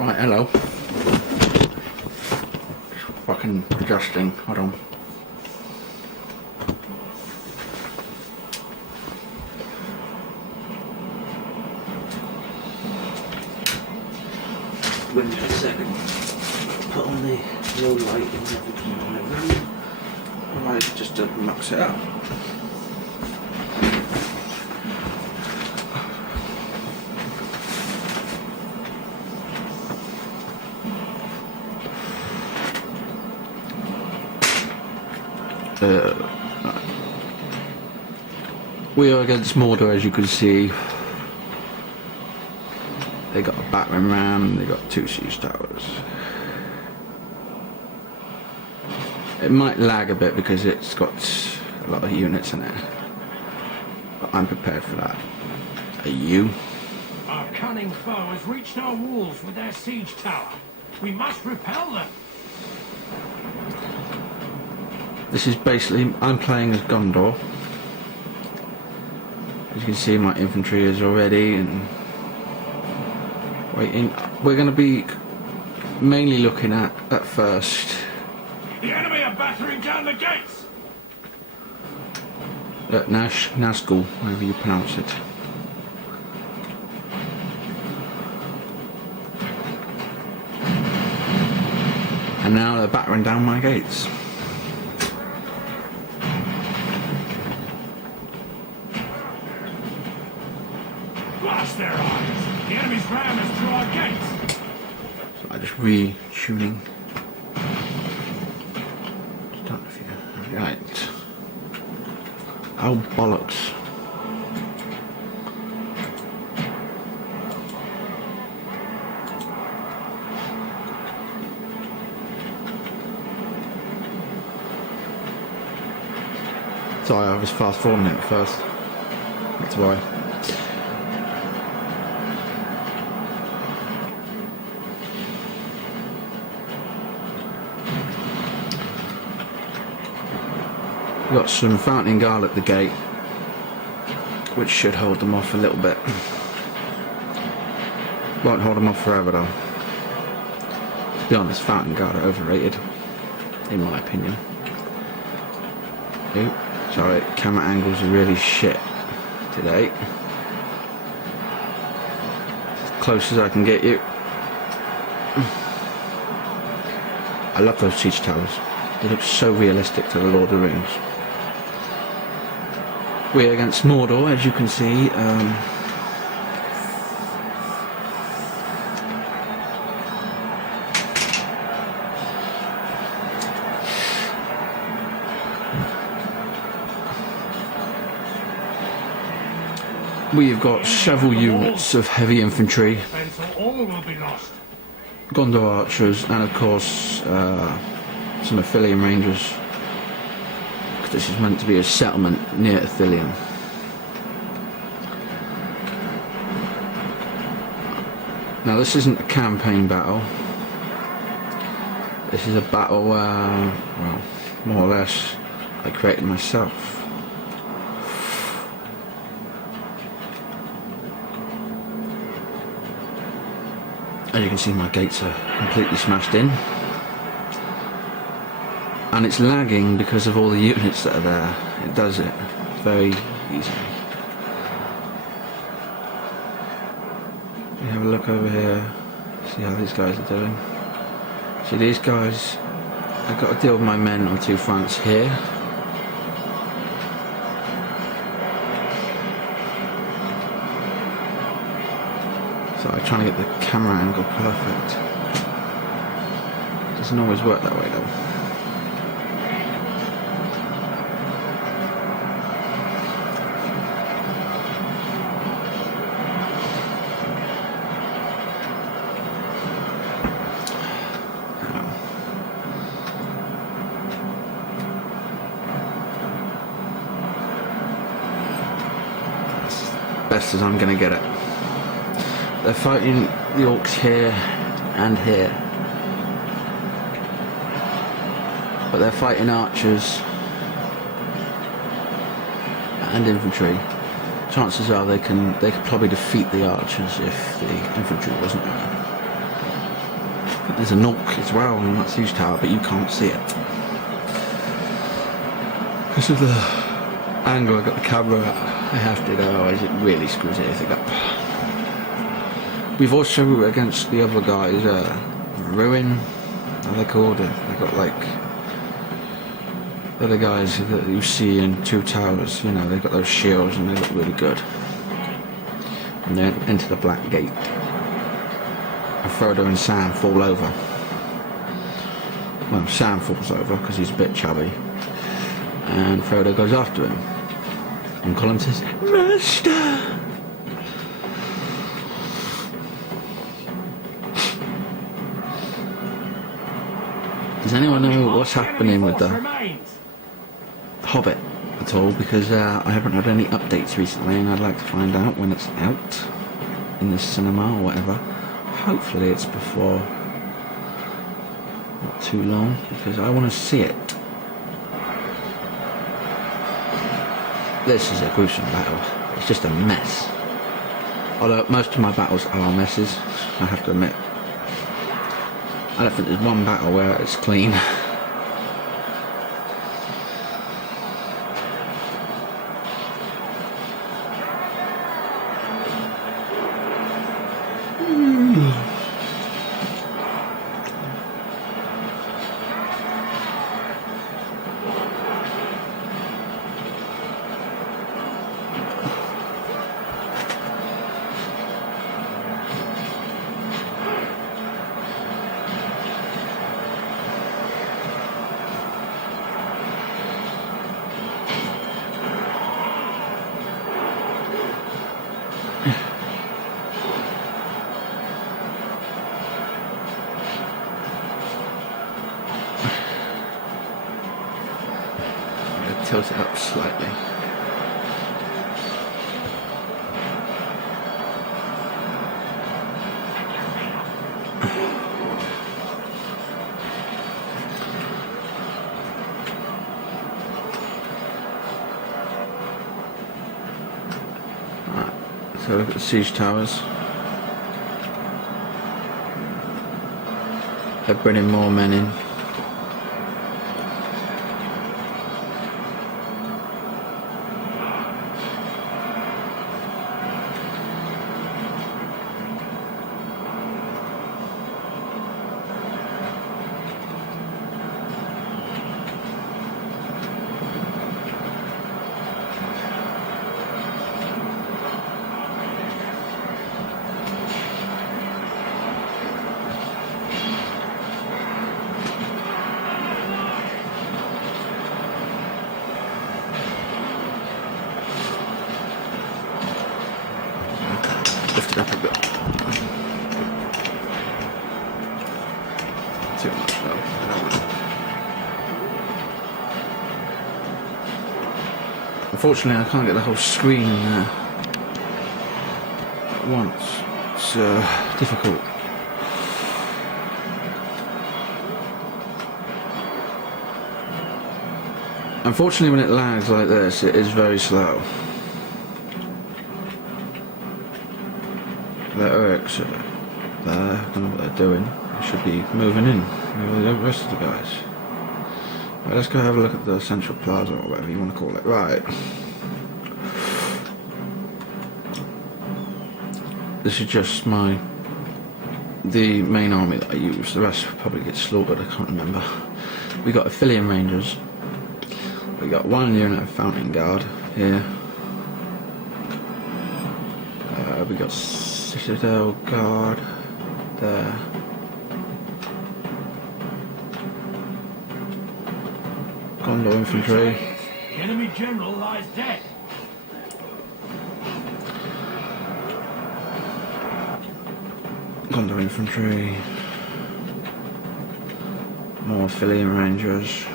Right, hello. Fucking adjusting, hold on. Wait a second. Put on the low light and everything in the room. Otherwise it just mucks it up. We are against Mordor, as you can see. They got a battering ram, they got 2 siege towers. It might lag a bit because it's got a lot of units in it, but I'm prepared for that. Are you? Our cunning foe has reached our walls with their siege tower. We must repel them. This is basically, I'm playing as Gondor. As you can see, my infantry is already and waiting. We're going to be mainly looking at first. The enemy are battering down the gates. Nazgul, however you pronounce it. And now they're battering down my gates. Blast their eyes! The enemy's ram is through our gates! So I just retuning. Done with you. Right. Oh bollocks. Sorry, I was fast forwarding it first. That's why. We've got some fountain guard at the gate, which should hold them off a little bit. Won't hold them off forever though. To be honest, fountain guard are overrated, in my opinion. Ooh, sorry, camera angles are really shit today. As close as I can get you. I love those siege towers. They look so realistic to the Lord of the Rings. We're against Mordor, as you can see. We've got several units of heavy infantry, All will be lost. Gondor archers, and of course some Ithilien rangers. This is meant to be a settlement near Ithilien. Now this isn't a campaign battle. This is a battle well, more or less, I created myself. As you can see, my gates are completely smashed in. And it's lagging because of all the units that are there. It does it very easily. We have a look over here, see how these guys are doing. See, these guys, I've got to deal with my men on 2 fronts here. So I'm trying to get the camera angle perfect. It doesn't always work that way though. Best as I'm gonna get it. They're fighting the orcs here and here, but they're fighting archers and infantry. Chances are they could probably defeat the archers if the infantry wasn't there. There's a knock as well on that siege tower, but you can't see it. Because of the angle I got the camera at, I have to, otherwise it really screws everything up. We've also, against the other guys, Ruin, how they're called, they got like, the other guys that you see in Two Towers, you know, they've got those shields and they look really good. And then into the Black Gate. And Frodo and Sam fall over. Well, Sam falls over because he's a bit chubby. And Frodo goes after him. And Colin says, Master! Does anyone know what's happening with the Hobbit at all? Because I haven't had any updates recently and I'd like to find out when it's out in the cinema or whatever. Hopefully it's before not too long, because I want to see it. This is a gruesome battle. It's just a mess. Although most of my battles are messes, I have to admit. I don't think there's one battle where it's clean. Tilt it up slightly. Right, so look at the siege towers. They're bringing more men in. Lift it up a bit. Too much though. I don't want it. Unfortunately, I can't get the whole screen at once. It's difficult. Unfortunately, when it lags like this, it is very slow. The Urks are there, I don't know what they're doing. They should be moving in with the rest of the guys. Right, let's go have a look at the Central Plaza or whatever you want to call it. Right. This is just the main army that I use. The rest will probably get slaughtered, I can't remember. We got Aphelion Rangers. We got one unit of Fountain Guard here. We got Citadel Guard there. Gondor Infantry. The enemy general lies dead. Gondor Infantry. More Aphelion Rangers.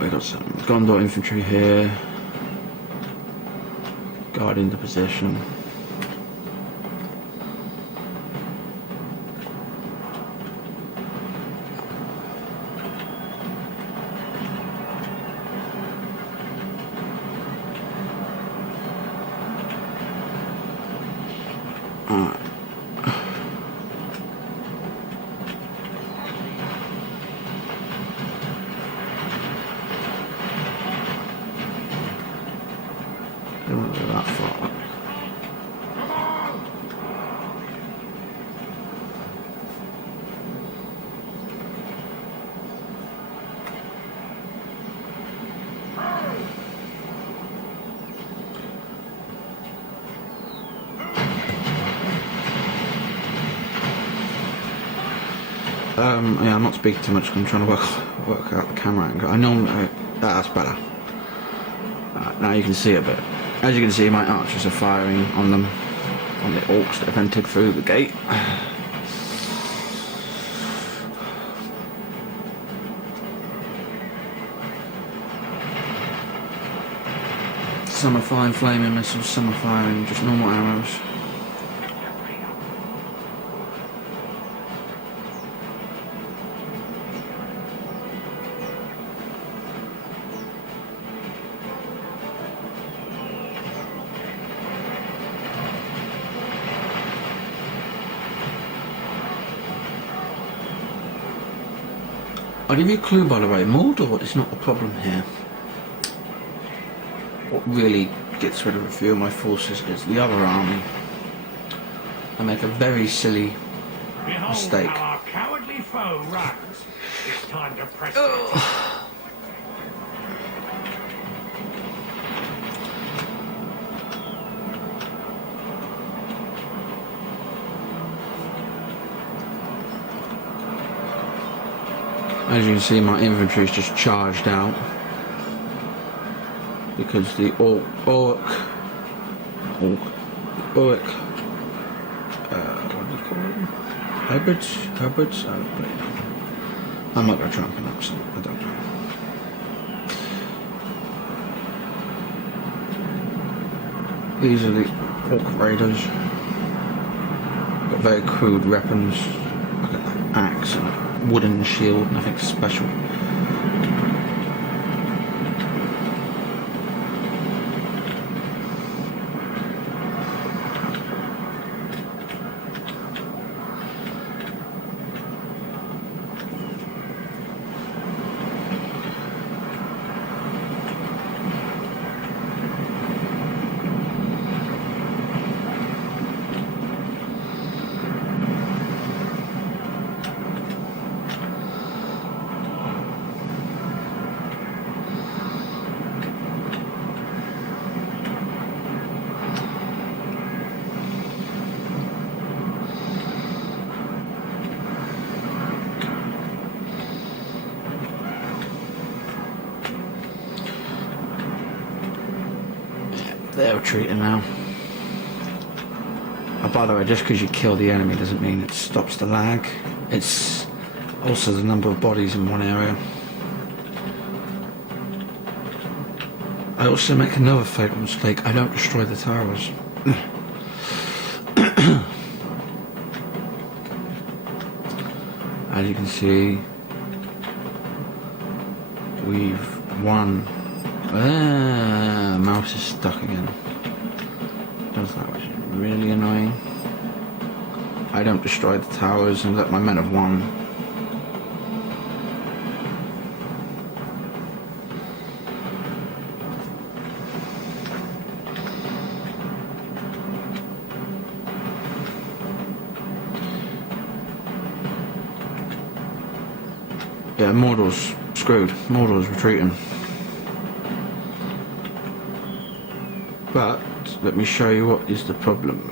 We got some Gondor infantry here, guarding the position. Don't want to go that far. Yeah, I'm not speaking too much. I'm trying to work out the camera angle. I know that's better. Now you can see a bit. As you can see, my archers are firing on them, on the orcs that have entered through the gate. Some are firing flaming missiles, some are firing just normal arrows. I'll give you a clue, by the way. Mordor is not the problem here. What really gets rid of a few of my forces is the other army. I make a very silly mistake. Behold how our cowardly foe runs. It's time to press As you can see, my infantry is just charged out because the orc, what do you call them? Hybrids? I'm not going to try and pronounce them, I don't know. These are the orc raiders. Got very crude weapons, like an axe and a wooden shield, nothing special. They're retreating now. Oh, by the way, just because you kill the enemy doesn't mean it stops the lag. It's also the number of bodies in one area. I also make another fatal mistake. I don't destroy the towers. As you can see, we've won. The mouse is stuck again. Does that, which is really annoying. I don't destroy the towers and let my men have won. Yeah, Mordor's screwed. Mordor's retreating. But let me show you what is the problem.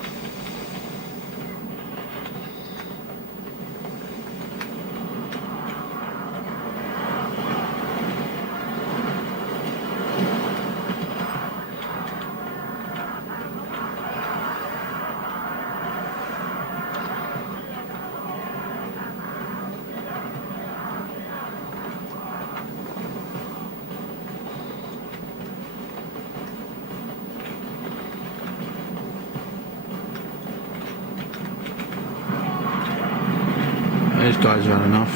Those guys are had enough.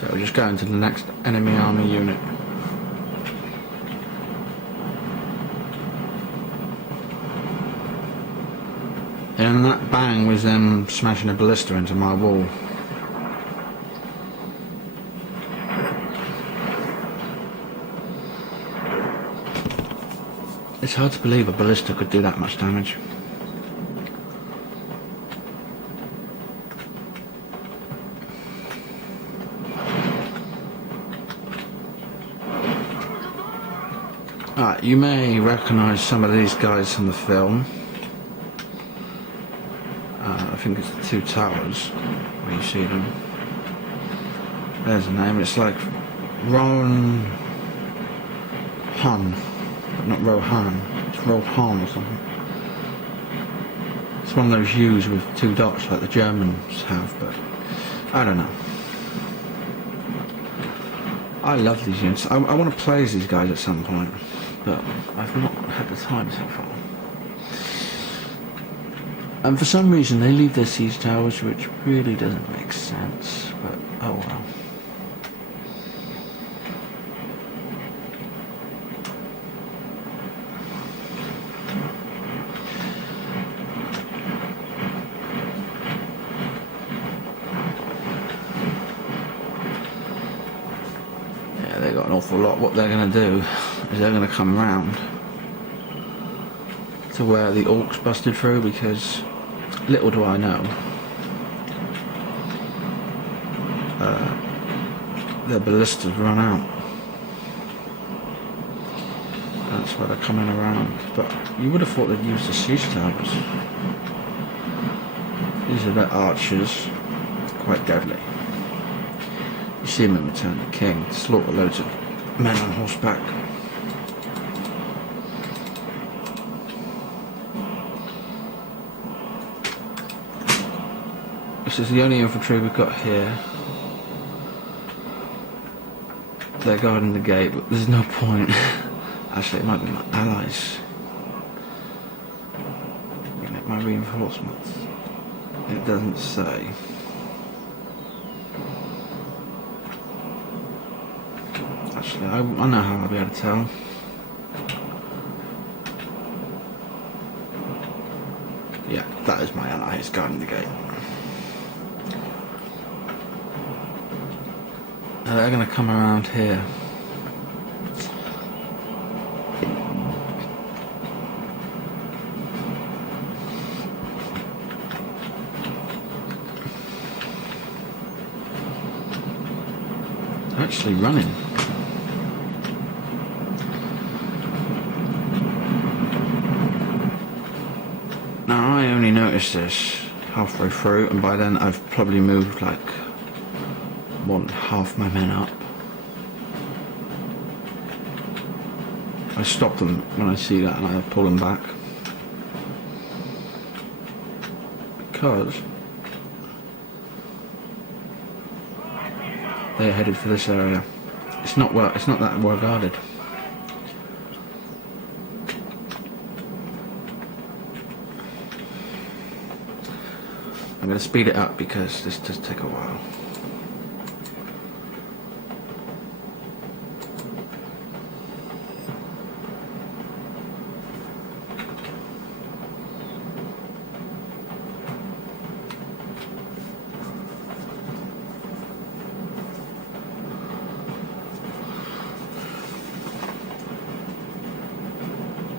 So we're just going to the next enemy army unit. And that bang was them smashing a ballista into my wall. It's hard to believe a ballista could do that much damage. You may recognise some of these guys from the film. I think it's the two towers where you see them. There's a name. It's like Rohan, but not Rohan. It's Rohan or something. It's one of those U's with two dots like the Germans have, but I don't know. I love these units. I want to play as these guys at some point, but I've not had the time so far. And for some reason they leave their siege towers, which really doesn't make sense, but oh well. Yeah, they got an awful lot. What they're going to do is they're going to come round to where the orcs busted through, because little do I know, their ballistas run out. That's why they're coming around. But you would have thought they'd use the siege towers. These are the archers, quite deadly. You see them in Return of the King, slaughter loads of men on horseback. This is the only infantry we've got here. They're guarding the gate, but there's no point. Actually, it might be my allies. My reinforcements. It doesn't say. Actually, I know how I'll be able to tell. Yeah, that is my ally. It's guarding the gate. They're going to come around here. They're actually running. Now I only noticed this halfway through, and by then I've probably moved like half my men up. I stop them when I see that and I pull them back, because they're headed for this area. It's not that well guarded. I'm going to speed it up because this does take a while.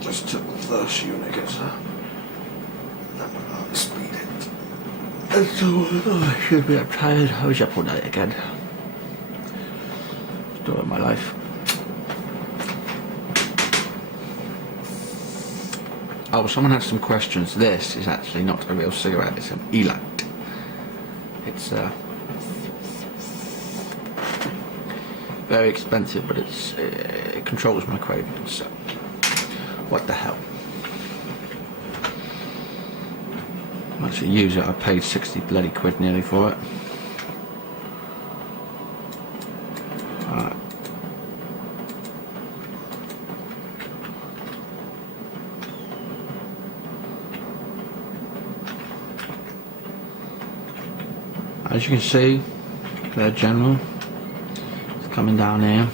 Just took the first unit gets up. Speed it. And so I should be tired. I was up all night again. Story of my life. Oh, someone had some questions. This is actually not a real cigarette, it's an elat. It's very expensive, but it controls my cravings, so what the hell. I actually use it. I paid 60 bloody quid nearly for it. Alright. As you can see, their general is coming down here.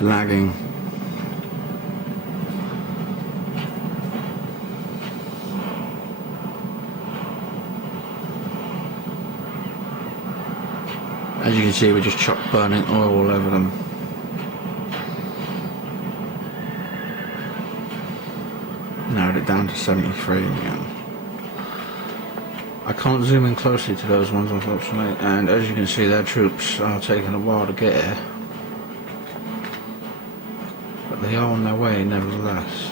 Lagging. As you can see, we just chucked burning oil all over them. Narrowed it down to 73 again. I can't zoom in closely to those ones, unfortunately, and as you can see, their troops are taking a while to get here. But they are on their way, nevertheless.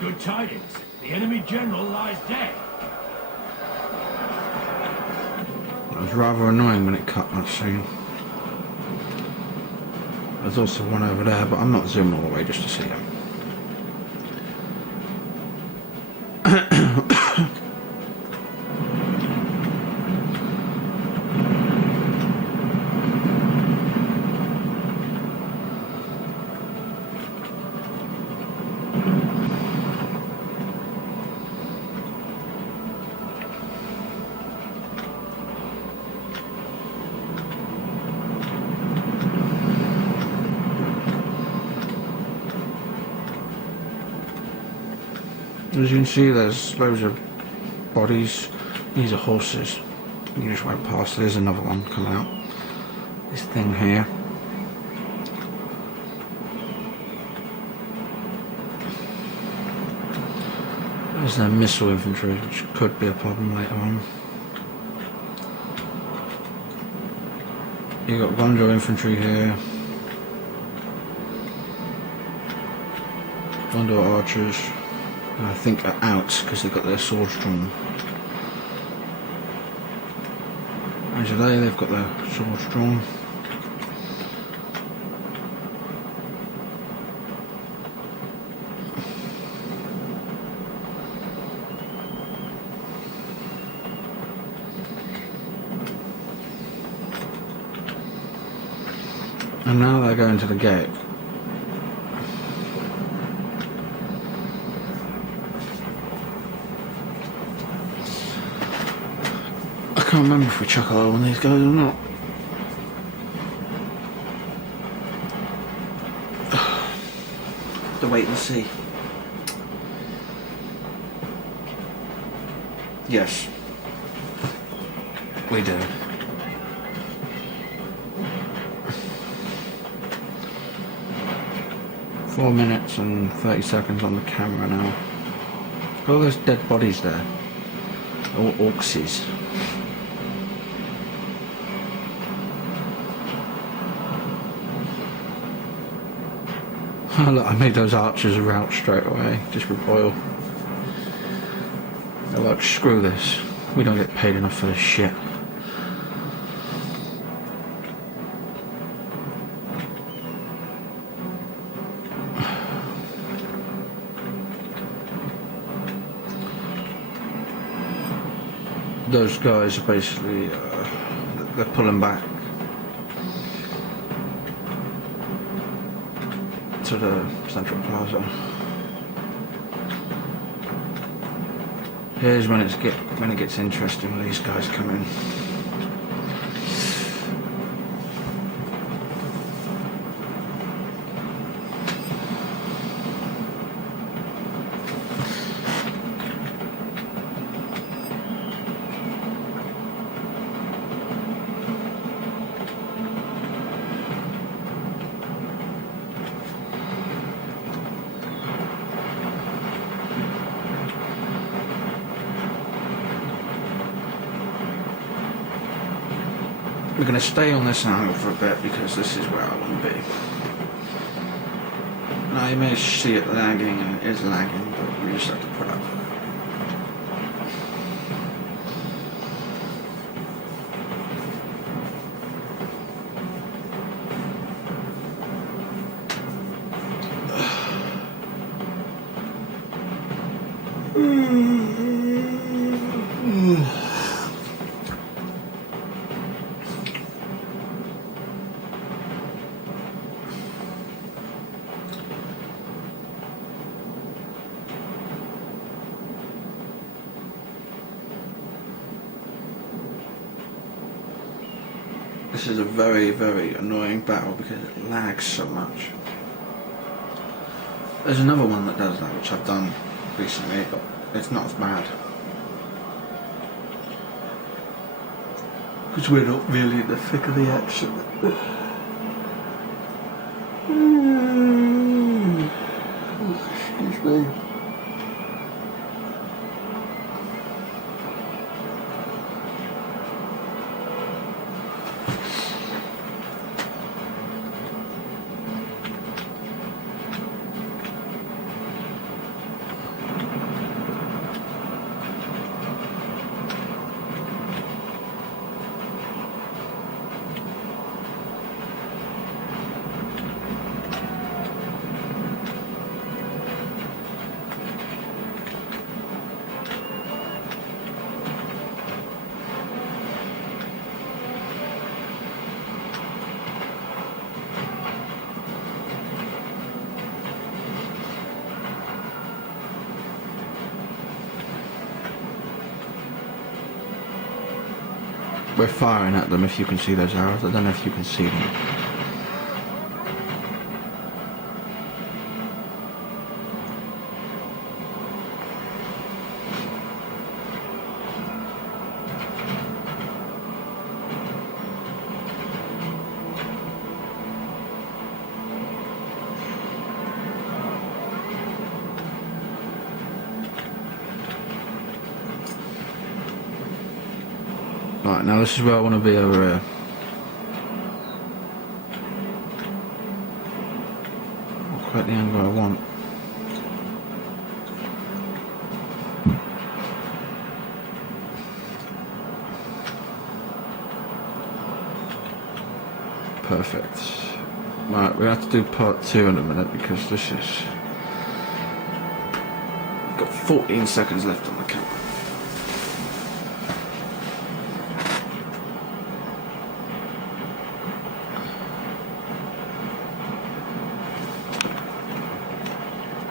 Good tidings. The enemy general lies dead. It was rather annoying when it cut that scene. There's also one over there, but I'm not zooming all the way just to see him. As you can see, there's loads of bodies. These are horses. You just went past. There's another one coming out. This thing here. There's their missile infantry, which could be a problem later on. You got Gondor infantry here. Gondor archers. And I think are out because they've got their swords drawn. As are they, they've got their swords drawn. And now they're going to the gate. I can't remember if we chuck oil on these guys or not. Have to wait and see. Yes, we do. Four minutes and 30 seconds on the camera now. All those dead bodies there. All orcses. Oh, look, I made those archers rout straight away, just with oil. They're like, screw this. We don't get paid enough for this shit. Those guys are basically, they're pulling back to the central plaza. Here's when it gets interesting when these guys come in. We're going to stay on this angle for a bit because this is where I want to be. Now you may see it lagging, and it is lagging, but we just have to put up. This is a very, very annoying battle because it lags so much. There's another one that does that, which I've done recently, but it's not as bad. Because we're not really in the thick of the action. Excuse me. We're firing at them, if you can see those arrows. I don't know if you can see them. Right, now this is where I want to be over here. Not quite the angle I want. Perfect. Right, we have to do part 2 in a minute because this is... We've got 14 seconds left on the camera.